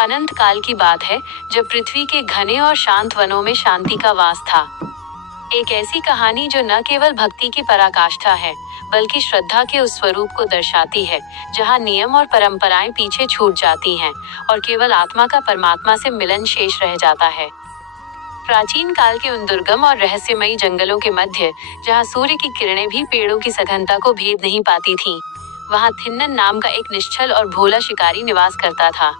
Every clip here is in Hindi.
अनंत काल की बात है, जब पृथ्वी के घने और शांत वनों में शांति का वास था। एक ऐसी कहानी जो न केवल भक्ति की पराकाष्ठा है, बल्कि श्रद्धा के उस स्वरूप को दर्शाती है, जहाँ नियम और परंपराएं पीछे छूट जाती हैं और केवल आत्मा का परमात्मा से मिलन शेष रह जाता है। प्राचीन काल के उन दुर्गम और रहस्यमयी जंगलों के मध्य, जहाँ सूर्य की किरणें भी पेड़ों की सघनता को भेद नहीं पाती थीं, वहाँ थिन्नन नाम का एक निश्चल और भोला शिकारी निवास करता था,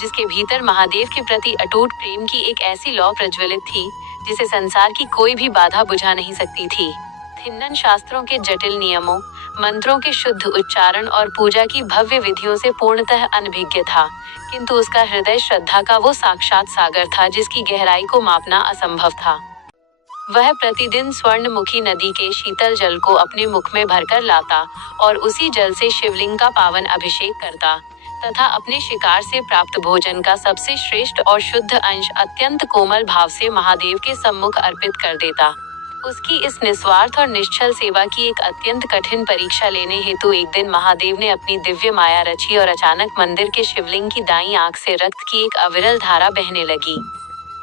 जिसके भीतर महादेव के प्रति अटूट प्रेम की एक ऐसी लौ प्रज्वलित थी, जिसे संसार की कोई भी बाधा बुझा नहीं सकती थी। थिन्नन शास्त्रों के जटिल नियमों, मंत्रों के शुद्ध उच्चारण और पूजा की भव्य विधियों से पूर्णतः अनभिज्ञ था, किंतु उसका हृदय श्रद्धा का वो साक्षात सागर था जिसकी गहराई को मापना असंभव था। वह प्रतिदिन स्वर्णमुखी नदी के शीतल जल को अपने मुख में भरकर लाता और उसी जल से शिवलिंग का पावन अभिषेक करता तथा अपने शिकार से प्राप्त भोजन का सबसे श्रेष्ठ और शुद्ध अंश अत्यंत कोमल भाव से महादेव के सम्मुख अर्पित कर देता। उसकी इस निस्वार्थ और निश्चल सेवा की एक अत्यंत कठिन परीक्षा लेने हेतु एक दिन महादेव ने अपनी दिव्य माया रची और अचानक मंदिर के शिवलिंग की दाईं आंख से रक्त की एक अविरल धारा बहने लगी।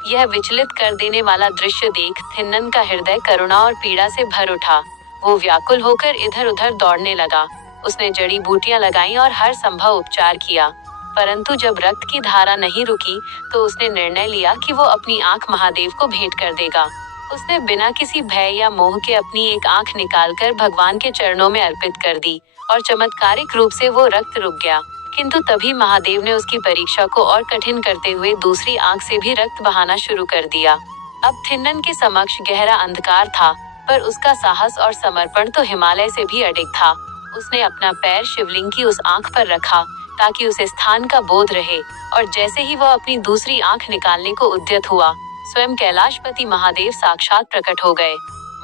यह विचलित कर देने वाला दृश्य देख थिन्नन का हृदय करुणा और पीड़ा से भर उठा। वो व्याकुल होकर इधर उधर दौड़ने लगा। उसने जड़ी बूटियां लगाईं और हर संभव उपचार किया, परंतु जब रक्त की धारा नहीं रुकी तो उसने निर्णय लिया कि वो अपनी आंख महादेव को भेंट कर देगा। उसने बिना किसी भय या मोह के अपनी एक आंख निकालकर भगवान के चरणों में अर्पित कर दी और चमत्कारिक रूप से वो रक्त रुक गया। किंतु तभी महादेव ने उसकी परीक्षा को और कठिन करते हुए दूसरी आंख से भी रक्त बहाना शुरू कर दिया। अब थिन्नन के समक्ष गहरा अंधकार था, पर उसका साहस और समर्पण तो हिमालय से भी अडिग था। उसने अपना पैर शिवलिंग की उस आंख पर रखा ताकि उसे स्थान का बोध रहे, और जैसे ही वह अपनी दूसरी आंख निकालने को उद्यत हुआ, स्वयं कैलाशपति महादेव साक्षात प्रकट हो गए।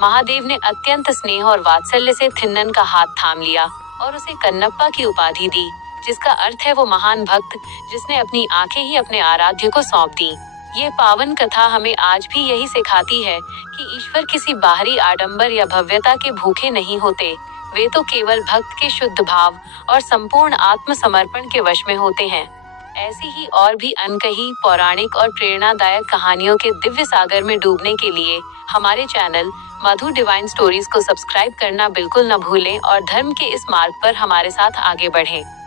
महादेव ने अत्यंत स्नेह और वात्सल्य से थिन्नन का हाथ थाम लिया और उसे कन्नप्पा की उपाधि दी, जिसका अर्थ है वो महान भक्त जिसने अपनी आंखें ही अपने आराध्य को सौंप दी। ये पावन कथा हमें आज भी यही सिखाती है कि ईश्वर किसी बाहरी आडंबर या भव्यता के भूखे नहीं होते, वे तो केवल भक्त के शुद्ध भाव और संपूर्ण आत्मसमर्पण के वश में होते हैं। ऐसी ही और भी अनकही पौराणिक और प्रेरणादायक कहानियों के दिव्य सागर में डूबने के लिए हमारे चैनल मधु डिवाइन स्टोरीज को सब्सक्राइब करना बिल्कुल न भूलें और धर्म के इस मार्ग पर हमारे साथ आगे बढ़ें।